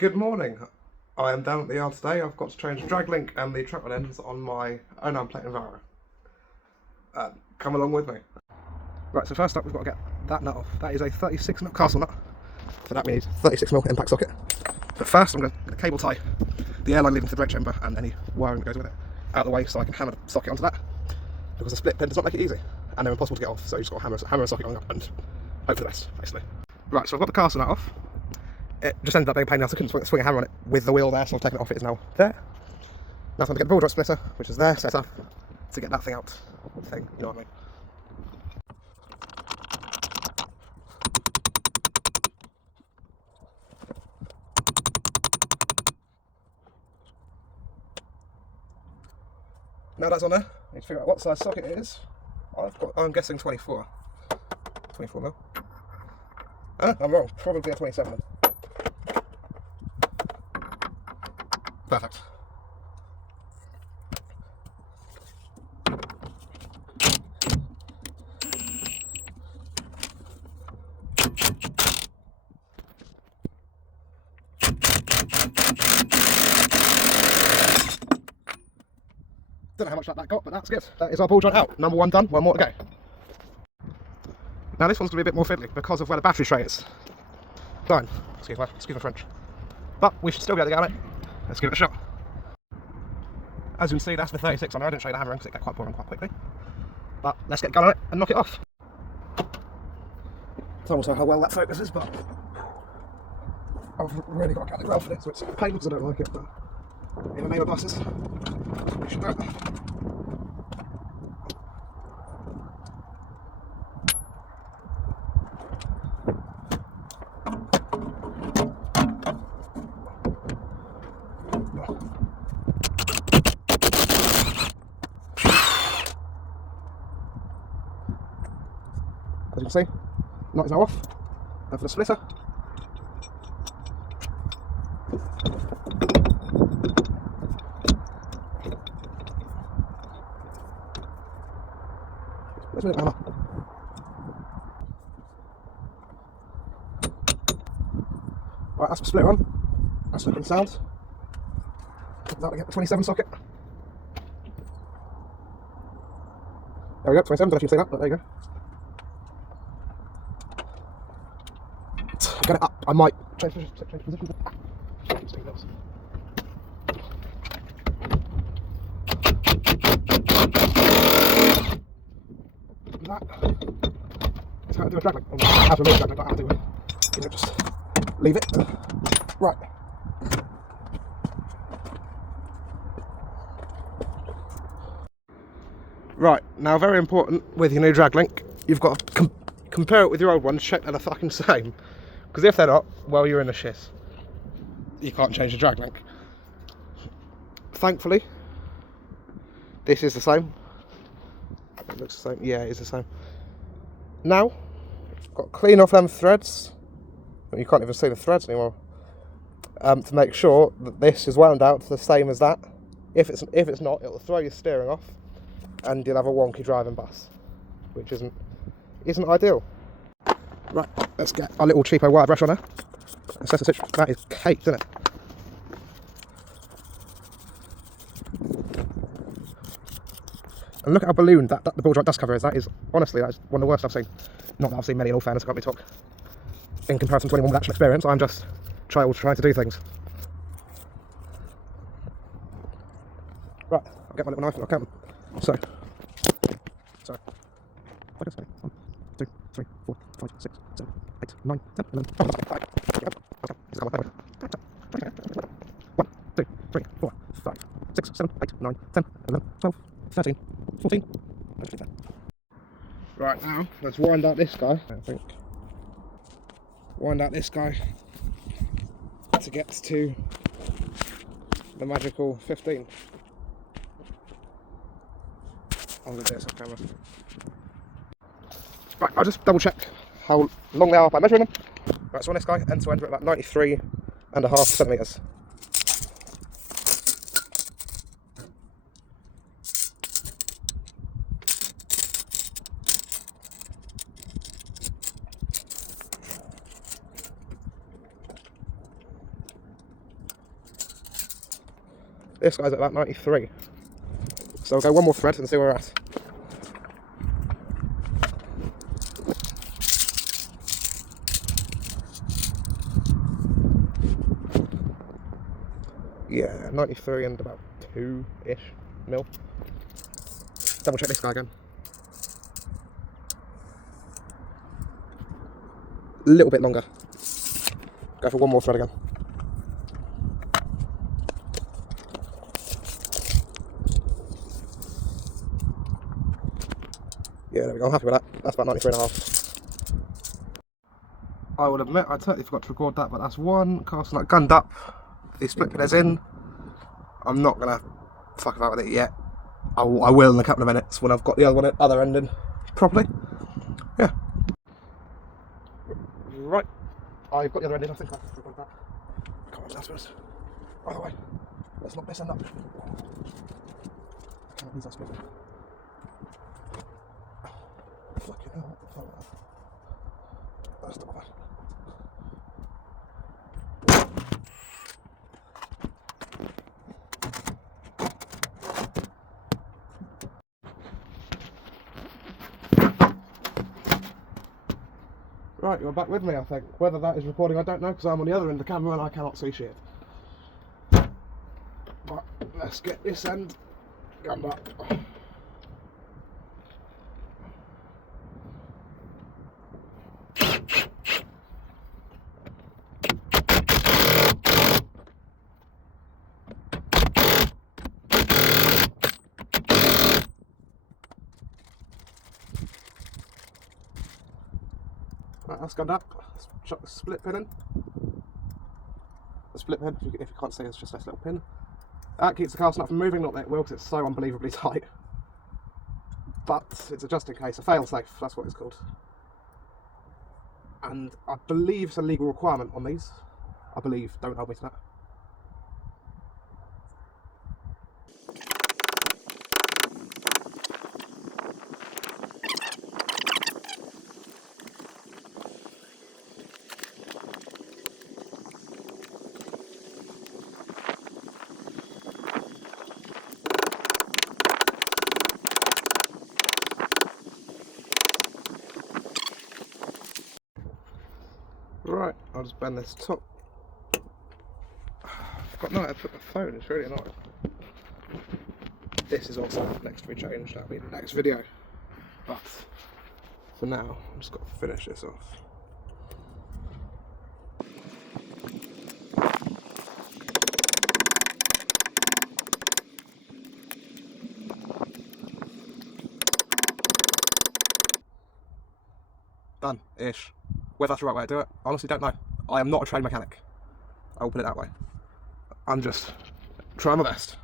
Good morning. I am down at the yard today. I've got to change the drag link and the trap ends on my 09 plate Enviro. Come along with me. Right, so first up we've got to get that nut off. That is a 36mm castle nut. For that we need 36mm impact socket. But first I'm going to cable tie the airline leading to the brake chamber and any wiring that goes with it out of the way so I can hammer the socket onto that. Because the split pin does not make it easy and they're impossible to get off, so you just got to hammer a socket on up and hope for the best, basically. Right, so I've got the castle nut off. It just ended up being a pain in the ass. I couldn't swing a hammer on it with the wheel there, so I've taken it off. It is now there. Now I'm going to get the ball joint splitter, which is there, set up to get that thing out. You know what I mean? Now that's on there, I need to figure out what size socket it is. I'm guessing 24. 24 mil. I'm wrong, probably a 27 mil. Perfect. Don't know how much that got, but that's good. That is our ball joint out. Number one done, one more to go. Now this one's going to be a bit more fiddly because of where the battery tray is. Fine. Excuse my French. But we should still be able to get on it. Let's give it a shot. As you can see, that's the 36 on there. I didn't show you the hammering because it got quite boring quite quickly. But let's get going on it and knock it off. It's almost how well that focuses, but I've really got to get the ground for this, so it's a pain because I don't like it, but in the name of buses, we should do it. As you can see, nut is now off. Now for the splitter. Let's make it hammer. Right, that's the split one. That's looking sound. Now we get the 27 socket. There we go, 27, don't know if you can see that, but there you go. Get it up, I might change position. That is how to do a drag link. How to remove a drag link, not how to do it. You know, just leave it. Right. Right, now very important with your new drag link, you've got to compare it with your old one, check they're the fucking same. Because if they're not, well, you're in a shit. You can't change the drag link. Thankfully, this is the same. It looks the same. Yeah, it is the same. Now, got to clean off them threads. You can't even see the threads anymore. To make sure that this is wound out the same as that. If it's not, it'll throw your steering off, and you'll have a wonky driving bus, which isn't ideal. Right, let's get our little cheapo wire brush on there. That is caked, isn't it? And look at how ballooned that the ball joint dust cover is. That is, honestly, that is one of the worst I've seen. Not that I've seen many, in all fairness, I can't be talk. In comparison to anyone with actual experience, I'm just trying to do things. Right, I'll get my little knife and I'll count them. So, like I say, 1, 2, 3, 4, 5, 6, 7, 8, 9, 10, 11, 12, 1, 2, 3, 4, 5, 6, 7, 8, 9, 10, 11, 12, 13, 14. Right, now let's wind out this guy. I think wind out this guy to get to the magical 15. I'm going to do this off camera. Right, I'll just double check how long they are by measuring them. Right, so on this guy, end to end, we're at about 93.5 centimetres. This guy's at about 93. So I'll go one more thread and see where we're at. Yeah, 93 and about 2-ish mil. Double check this guy again. A little bit longer. Go for one more thread again. Yeah, there we go. I'm happy with that. That's about 93.5. I will admit I totally forgot to record that, but that's one casting nut gunned up. The split pin is in. I'm not gonna fuck about with it yet. I will in a couple of minutes when I've got the other end in properly. Yeah. Right. I've got the other end in. I think I've recorded that. Come on, afterwards. Either way. Let's lock this end up. These are split. Fucking hell. That's not bad. Right, you're back with me, I think. Whether that is recording, I don't know, because I'm on the other end of the camera and I cannot see shit. But let's get this end gunned up. Right, that's gunned up. Chuck the split pin in. The split pin, if you can't see, it's just this little pin. That keeps the casting nut from moving, not that it will, because it's so unbelievably tight. But it's a just in case, a fail safe, that's what it's called. And I believe it's a legal requirement on these. I believe, don't hold me to that. Right, I'll just bend this top. I've got nowhere to put my phone, it's really annoying. This is also next to be changed, that'll be the next video. But for now, I've just got to finish this off. Done-ish. Whether that's the right way to do it, I honestly don't know. I am not a trained mechanic. I will put it that way. I'm just trying my best.